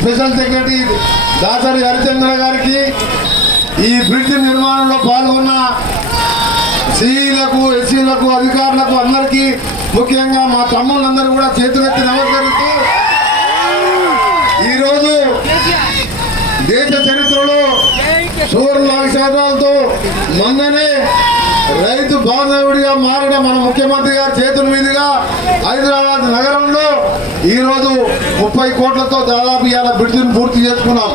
Special secretary Dasari Harishchandra గారికి ఈ bridge నిర్మాణంలో పాల్గొన్న సిఈలకు ఎస్సీలకు అధికారులకు అందరికీ ముఖ్యంగా మా తమ్ముళ్ళందరూ కూడా చేతులెత్తి నమస్కరిస్తూ ఈరోజు దేశ చరిత్రలో సువర్ణ అక్షరాలతో మొన్ననే రైతు బాంధవుడిగా మారిన మన ముఖ్యమంత్రి గారి చేతుల మీదుగా హైదరాబాద్ నగరంలో ఈరోజు ముప్పై కోట్లతో దాదాపు ఇవాళ బ్రిడ్జిని పూర్తి చేసుకున్నాం.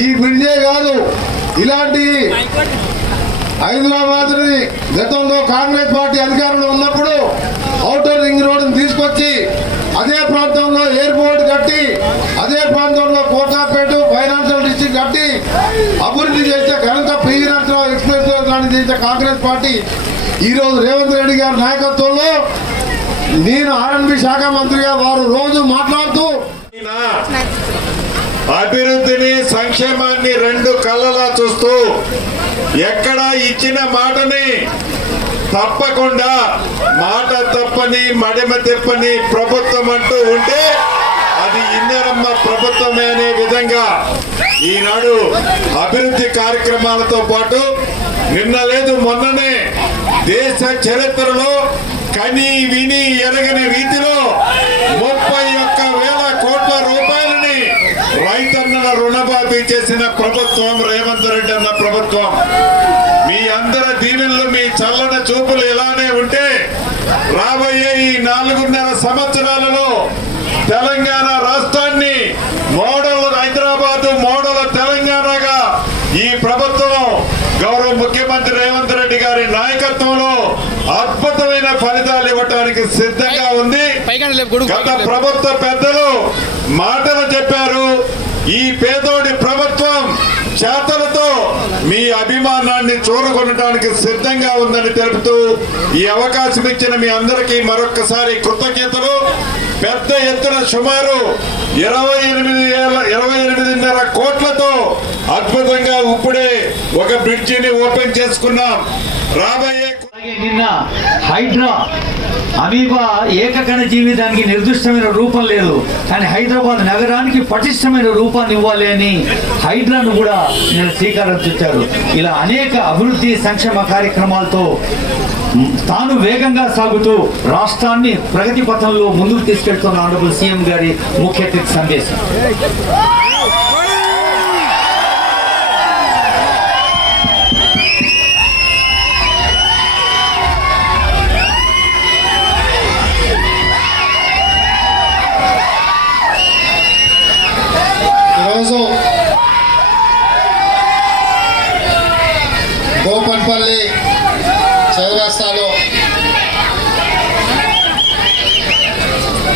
ఈ బ్రిడ్జే కాదు ఇలాంటి హైదరాబాద్ని గతంలో కాంగ్రెస్ పార్టీ అధికారంలో ఉన్నప్పుడు ఔటర్ రింగ్ రోడ్డుని తీసుకొచ్చి అదే ప్రాంతంలో ఎయిర్పోర్ట్ కట్టి అదే ప్రాంతంలో కోకాపేట ఫైనాన్షియల్ డిస్ట్రిక్ట్ కట్టి అభివృద్ధి చేస్తే ఘనంగా పివి నరసింహరావు ఎక్స్ప్రెస్ లాంటి చేసే కాంగ్రెస్ పార్టీ. ఈరోజు రేవంత్ రెడ్డి గారి నాయకత్వంలో నేను ఆర్ఎన్బి శాఖ మంత్రిగా వారు రోజు మాట్లాడుతూ అభివృద్ధిని సంక్షేమాన్ని రెండు కళ్ళలా చూస్తూ ఎక్కడ ఇచ్చిన మాటని తప్పకుండా మాట తప్పని మడిమ తెప్పని ప్రభుత్వం అంటూ ఉంటే అది ఇందరమ్మ ప్రభుత్వమే అనే విధంగా ఈనాడు అభివృద్ధి కార్యక్రమాలతో పాటు నిన్న లేదు మొన్ననే దేశ చరిత్రలో కని విని ఎరగని రీతిలో ముప్పై ఒక్క వేల కోట్ల రూపాయలని రైతన్నల రుణమాఫీ చేసిన ప్రభుత్వం రేవంత్ రెడ్డి అన్న ప్రభుత్వం. మీ అందరి దీవెనలు మీ చల్లన చూపులు ఇలానే ఉంటే రాబోయే ఈ నాలుగున్నర సంవత్సరాలలో తెలంగాణ రాష్ట్రాన్ని మోడల్ హైదరాబాద్ మోడల్ తెలంగాణగా ఈ ప్రభుత్వం గౌరవ ముఖ్యమంత్రి రేవంత్ రెడ్డి గారి నాయకత్వంలో అద్భుతమైన ఫలితాలు ఇవ్వటానికి సిద్ధంగా ఉంది. గత ప్రభుత్వ పెద్దలు మాటలు చెప్పారు. ఈ పేదోడి ప్రభుత్వం చేతలతో మీ అభిమానాన్ని చూరగొనడానికి సిద్ధంగా ఉందని తెలుపుతూ ఈ అవకాశం ఇచ్చిన మీ అందరికీ మరొక్కసారి కృతజ్ఞతలు. పెద్ద ఎత్తున సుమారు ఇరవై ఎనిమిది ఇరవై ఎనిమిదిన్నర కోట్లతో అద్భుతంగా ఇప్పుడే ఒక బ్రిడ్జిని ఓపెన్ చేసుకున్నాం. రాబోయే అలాగే నిన్న హైడ్రా అమీబా ఏకకణ జీవితానికి నిర్దిష్టమైన రూపం లేదు. కానీ హైదరాబాద్ నగరానికి పటిష్టమైన రూపాన్ని ఇవ్వాలి అని హైడ్రాను కూడా నేను శ్రీకారం చుట్టారు. ఇలా అనేక అభివృద్ధి సంక్షేమ కార్యక్రమాలతో తాను వేగంగా సాగుతూ రాష్ట్రాన్ని ప్రగతి పథంలో ముందుకు తీసుకెళ్తున్న ఆనరబుల్ సీఎం గారి ముఖ్య అతిథి సందేశం. ఈరోజు గోపన్పల్లి చౌరస్తాలో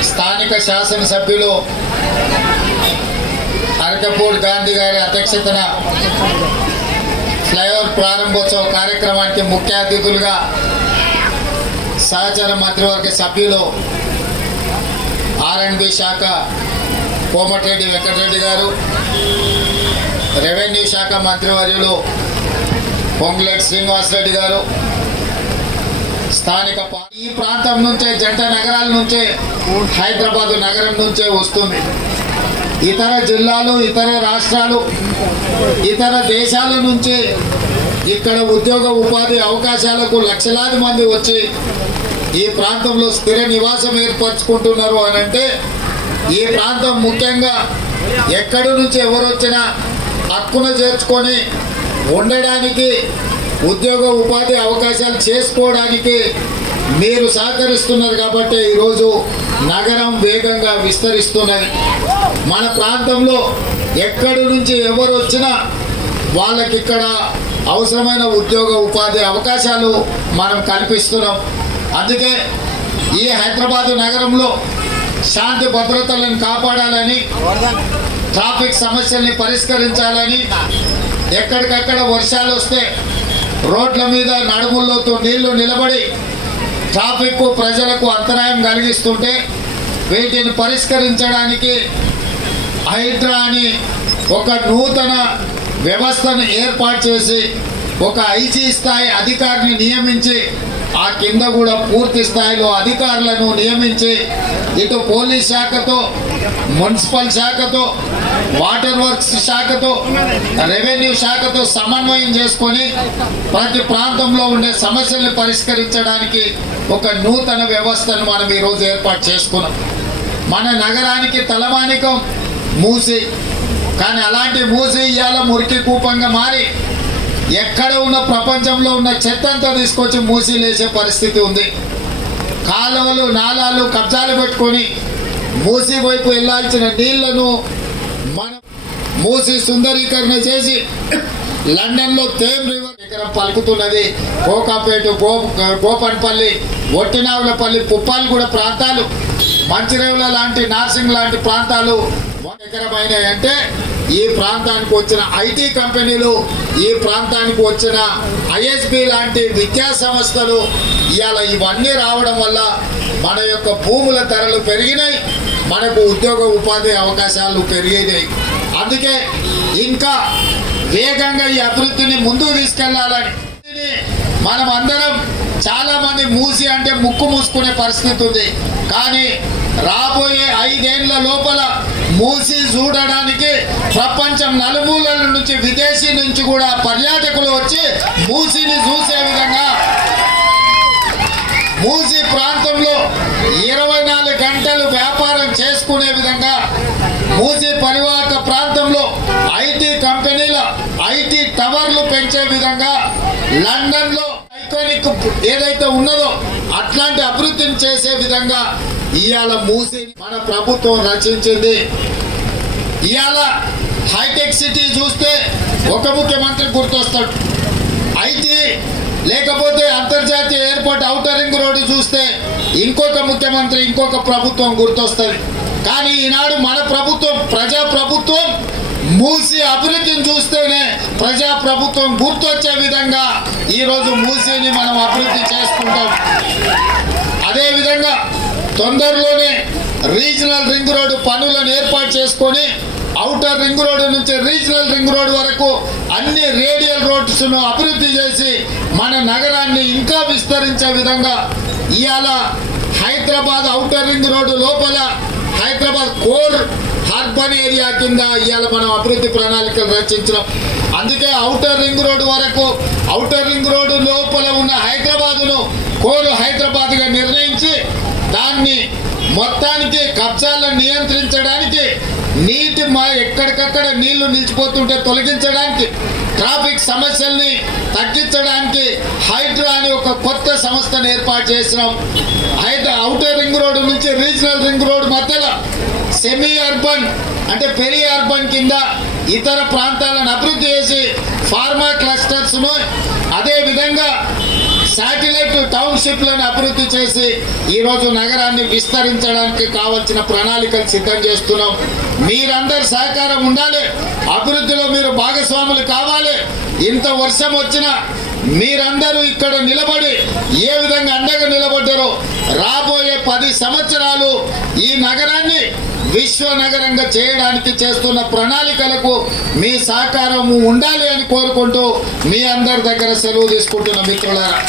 స్థానిక శాసనసభ్యులు అరకపూడి గాంధీ గారి అధ్యక్షతన ఫ్లైఓవర్ ప్రారంభోత్సవ కార్యక్రమానికి ముఖ్య అతిథులుగా సహచర మంత్రివర్గ సభ్యులు ఆర్ఎండ్బి శాఖ కోమటిరెడ్డి వెంకటరెడ్డి గారు రెవెన్యూ శాఖ మంత్రివర్యులు పొంగులేటి శ్రీనివాసరెడ్డి గారు స్థానిక ఈ ప్రాంతం నుంచే జంట నగరాల నుంచే హైదరాబాద్ నగరం నుంచే వస్తుంది. ఇతర జిల్లాలు ఇతర రాష్ట్రాలు ఇతర దేశాల నుంచి ఇక్కడ ఉద్యోగ ఉపాధి అవకాశాలకు లక్షలాది మంది వచ్చి ఈ ప్రాంతంలో స్థిర నివాసం ఏర్పరచుకుంటున్నారు అని అంటే ఈ ప్రాంతం ముఖ్యంగా ఎక్కడి నుంచి ఎవరు వచ్చినా చేర్చుకొని ఉండడానికి ఉద్యోగ ఉపాధి అవకాశాలు చేసుకోవడానికి మీరు సహకరిస్తున్నారు కాబట్టి ఈరోజు నగరం వేగంగా విస్తరిస్తున్నది. మన ప్రాంతంలో ఎక్కడి నుంచి ఎవరు వచ్చినా వాళ్ళకి ఇక్కడ అవసరమైన ఉద్యోగ ఉపాధి అవకాశాలు మనం కల్పిస్తున్నాం. అందుకే ఈ హైదరాబాద్ నగరంలో శాంతి భద్రతలను కాపాడాలని ట్రాఫిక్ సమస్యల్ని పరిష్కరించాలని ఎక్కడికక్కడ వర్షాలు వస్తే రోడ్ల మీద నడుముల్లోతో నీళ్ళు నిలబడి ట్రాఫిక్ ప్రజలకు అంతరాయం కలిగిస్తుంటే వీటిని పరిష్కరించడానికి హైడ్రా అని ఒక నూతన వ్యవస్థను ఏర్పాటు చేసి ఒక ఐజీ స్థాయి అధికారిని నియమించి ఆ కింద కూడా పూర్తి స్థాయిలో అధికారులను నియమించి ఇటు పోలీస్ శాఖతో మున్సిపల్ శాఖతో వాటర్ వర్క్స్ శాఖతో రెవెన్యూ శాఖతో సమన్వయం చేసుకొని ప్రతి ప్రాంతంలో ఉండే సమస్యల్ని పరిష్కరించడానికి ఒక నూతన వ్యవస్థను మనం ఈరోజు ఏర్పాటు చేసుకున్నాం. మన నగరానికి తలమానికం మూసి. కానీ అలాంటి మూసి ఇవాళ మురికి కూపంగా మారి ఎక్కడ ఉన్న ప్రపంచంలో ఉన్న చెత్త అంతా తీసుకొచ్చి మూసీలేసే పరిస్థితి ఉంది. కాలువలు నాలాలు కబ్జాలు పెట్టుకొని మూసి వైపు వెళ్ళాల్సిన నీళ్ళను మనం మూసి సుందరీకరణ చేసి లండన్లో తేమ్ రివర్ దగ్గర పలుకుతున్నది. కోకాపేట గో గోపన్పల్లి ఒట్టినావులపల్లి కూడా ప్రాంతాలు మంచిరేవుల లాంటి నార్సింగ్ లాంటి ప్రాంతాలు ఎకరమైనాయి అంటే ఈ ప్రాంతానికి వచ్చిన ఐటీ కంపెనీలు ఈ ప్రాంతానికి వచ్చిన ఐఎస్బి లాంటి విద్యా సంస్థలు ఇవాళ ఇవన్నీ రావడం వల్ల మన యొక్క భూముల ధరలు పెరిగినాయి మనకు ఉద్యోగ ఉపాధి అవకాశాలు పెరిగినాయి. అందుకే ఇంకా వేగంగా ఈ అభివృద్ధిని ముందుకు తీసుకెళ్ళాలని మనం అందరం చాలా మంది మూసి అంటే ముక్కు మూసుకునే పరిస్థితి ఉంది. కానీ రాబోయే ఐదేళ్ళ లోపల మూసి చూడడానికి ప్రపంచం నలుమూలల నుంచి విదేశీ నుంచి కూడా పర్యాటకులు వచ్చి మూసిని చూసే విధంగా మూసి ప్రాంతంలో ఇరవై నాలుగు గంటలు వ్యాపారం చేసుకునే విధంగా మూసి పరివాహక ప్రాంతంలో ఐటీ కంపెనీల ఐటీ టవర్లు పెంచే విధంగా లండన్లో ఐకానిక్ ఏదైతే ఉన్నదో అట్లాంటి అభివృద్ధిని చేసే విధంగా ఇవాళ మూసి మన ప్రభుత్వం రచించింది. ఇవాళ హైటెక్ సిటీ చూస్తే ఒక ముఖ్యమంత్రి గుర్తొస్తాడు. అయితే లేకపోతే అంతర్జాతీయ ఎయిర్పోర్ట్ ఔటర్ రింగ్ రోడ్డు చూస్తే ఇంకొక ముఖ్యమంత్రి ఇంకొక ప్రభుత్వం గుర్తొస్తుంది. కానీ ఈనాడు మన ప్రభుత్వం ప్రజా ప్రభుత్వం మూసి అభివృద్ధిని చూస్తేనే ప్రజా ప్రభుత్వం గుర్తొచ్చే విధంగా ఈరోజు మూసిని మనం అభివృద్ధి చేసుకుంటాం. అదేవిధంగా తొందరలోనే రీజనల్ రింగ్ రోడ్డు పనులను ఏర్పాటు చేసుకొని అవుటర్ రింగ్ రోడ్డు నుంచి రీజనల్ రింగ్ రోడ్ వరకు అన్ని రేడియల్ రోడ్స్ను అభివృద్ధి చేసి మన నగరాన్ని ఇంకా విస్తరించే విధంగా ఇవాళ హైదరాబాద్ అవుటర్ రింగ్ రోడ్డు లోపల హైదరాబాద్ కోర్ అర్బన్ ఏరియా కింద ఇవాళ మనం అభివృద్ధి ప్రణాళికలు రచించడం అందుకే అవుటర్ రింగ్ రోడ్డు వరకు అవుటర్ రింగ్ రోడ్డు లోపల ఉన్న హైదరాబాదును కోర్ హైదరాబాద్గా నిర్ణయించి దాన్ని మొత్తానికి కబ్జాలను నియంత్రించడానికి నీటి మా ఎక్కడికక్కడ నీళ్ళు నిలిచిపోతుంటే తొలగించడానికి ట్రాఫిక్ సమస్యల్ని తగ్గించడానికి హైడ్రా అని ఒక కొత్త సంస్థను ఏర్పాటు చేసినాం. హైడ్రా అవుటర్ రింగ్ రోడ్డు నుంచి రీజనల్ రింగ్ రోడ్ మధ్యలో సెమీ అర్బన్ అంటే పెరి అర్బన్ కింద ఇతర ప్రాంతాలను అభివృద్ధి చేసి ఫార్మా క్లస్టర్స్ను అదేవిధంగా శాటిలైట్ టౌన్షిప్లను అభివృద్ధి చేసి ఈరోజు నగరాన్ని విస్తరించడానికి కావలసిన ప్రణాళికలు సిద్ధం చేస్తున్నాం. మీరందరి సహకారం ఉండాలి. అభివృద్ధిలో మీరు భాగస్వాములు కావాలి. ఇంత వర్షం వచ్చినా మీరందరూ ఇక్కడ నిలబడి ఏ విధంగా అండగా నిలబడ్డారో రాబోయే పది సంవత్సరాలు ఈ నగరాన్ని విశ్వ నగరంగా చేయడానికి చేస్తున్న ప్రణాళికలకు మీ సహకారము ఉండాలి అని కోరుకుంటూ మీ అందరి దగ్గర సెలవు తీసుకుంటున్న మిత్రులారా.